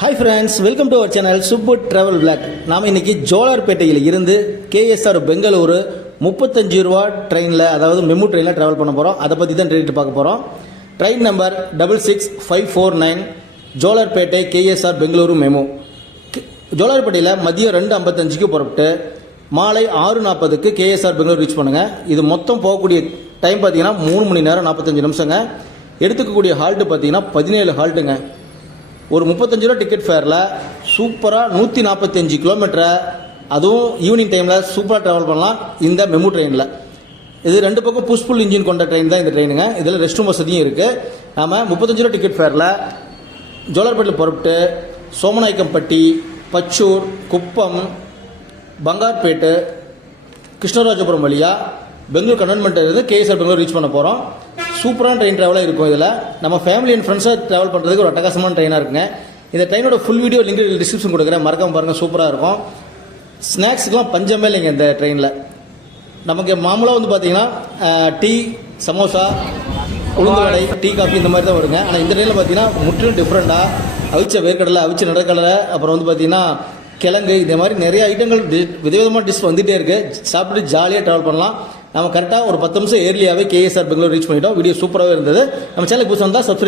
Hi friends, welcome to our channel Subbu Travel Vlog. நாம இன்னைக்கு ஜோலார்பேட்டையில் இருந்து கேஎஸ்ஆர் பெங்களூரு 35 ரூபா ட்ரெயினில், அதாவது மெமு ட்ரெயினில் ட்ராவல் பண்ண போகிறோம். அதை பற்றி தான் ட்ரெயின் பார்க்க போகிறோம். Train number 66549 Jolarpettai KSR Bengaluru MEMU. ஜோலார்பேட்டையில் மதியம் 2:55க்கு புறப்பட்டு மாலை 6:40க்கு கேஎஸ்ஆர் பெங்களூர் ரீச் பண்ணுங்க. இது மொத்தம் போகக்கூடிய டைம் பார்த்தீங்கன்னா 3 மணி நேரம் 45 நிமிஷங்க. எடுத்துக்கக்கூடிய ஹால்ட்டு பார்த்தீங்கன்னா 17 ஹால்ட்டுங்க. ஒரு 35 ரூபா டிக்கெட் ஃபேரில் சூப்பராக 145 கிலோமீட்டரை, அதுவும் ஈவினிங் டைமில் சூப்பராக ட்ராவல் பண்ணலாம் இந்த மெமு ட்ரெயினில். இது 2 பக்கம் புஷ்புல் இன்ஜின் கொண்ட ட்ரெயின் தான் இந்த ட்ரெயினுங்க. இதில் ரெஸ்ட் ரூம் வசதியும் இருக்குது. நாம் 35 ரூபா டிக்கெட் ஃபேரில் ஜோலார்பேட்டில் புறப்பட்டு சோமநாயக்கம்பட்டி, பச்சூர், குப்பம், பங்கார்பேட்டு, கிருஷ்ணராஜபுரம் வழியாக பெங்களூர் கன்வென்மெண்ட் இருந்து கேஎஸ்ஆர் பெங்களூர் ரீச் பண்ண போகிறோம். சூப்பரான ட்ரெயின் ட்ராவலாக இருக்கும். இதில் நம்ம ஃபேமிலி அண்ட் ஃப்ரெண்ட்ஸாக ட்ராவல் பண்ணுறதுக்கு ஒரு அட்டகாசமான ட்ரெயினாக இருக்குங்க. இந்த ட்ரெயினோட ஃபுல் வீடியோ லிங்க் டிஸ்கிரிப்ஷன் கொடுக்குறேன், மறக்காம பாருங்கள். சூப்பராக இருக்கும். ஸ்நாக்ஸுக்கெலாம் பஞ்சமே இல்லைங்க இந்த ட்ரெயினில். நமக்கு மாமூலாக வந்து பார்த்தீங்கன்னா டீ, சமோசா, உளுந்து வடை, டீ, காஃபி இந்த மாதிரி தான் வருங்க. ஆனால் இந்த ட்ரெயினில் பார்த்தீங்கன்னா முற்றிலும் டிஃப்ரெண்ட்டாக அவிச்ச வேர்க்கடலை, அவிச்ச நடக்கடலை, அப்புறம் வந்து பார்த்தீங்கன்னா கிழங்கு, இந்த மாதிரி நிறைய ஐட்டங்கள் விதவிதமான டிஷ் வந்துகிட்டே இருக்குது. சாப்பிட்டு ஜாலியாக ட்ராவல் பண்ணலாம். நம்ம கரெக்டாக ஒரு 10 நிமிஷம் ஏர்லியாகவே கேஎஸ்ஆர் பெங்களூர் ரீச் பண்ணிட்டோம். வீடியோ சூப்பராகவே இருந்தது. நம்ம சேனலுக்கு புதுசாக இருந்தால் சப்ஸ்கிரைப்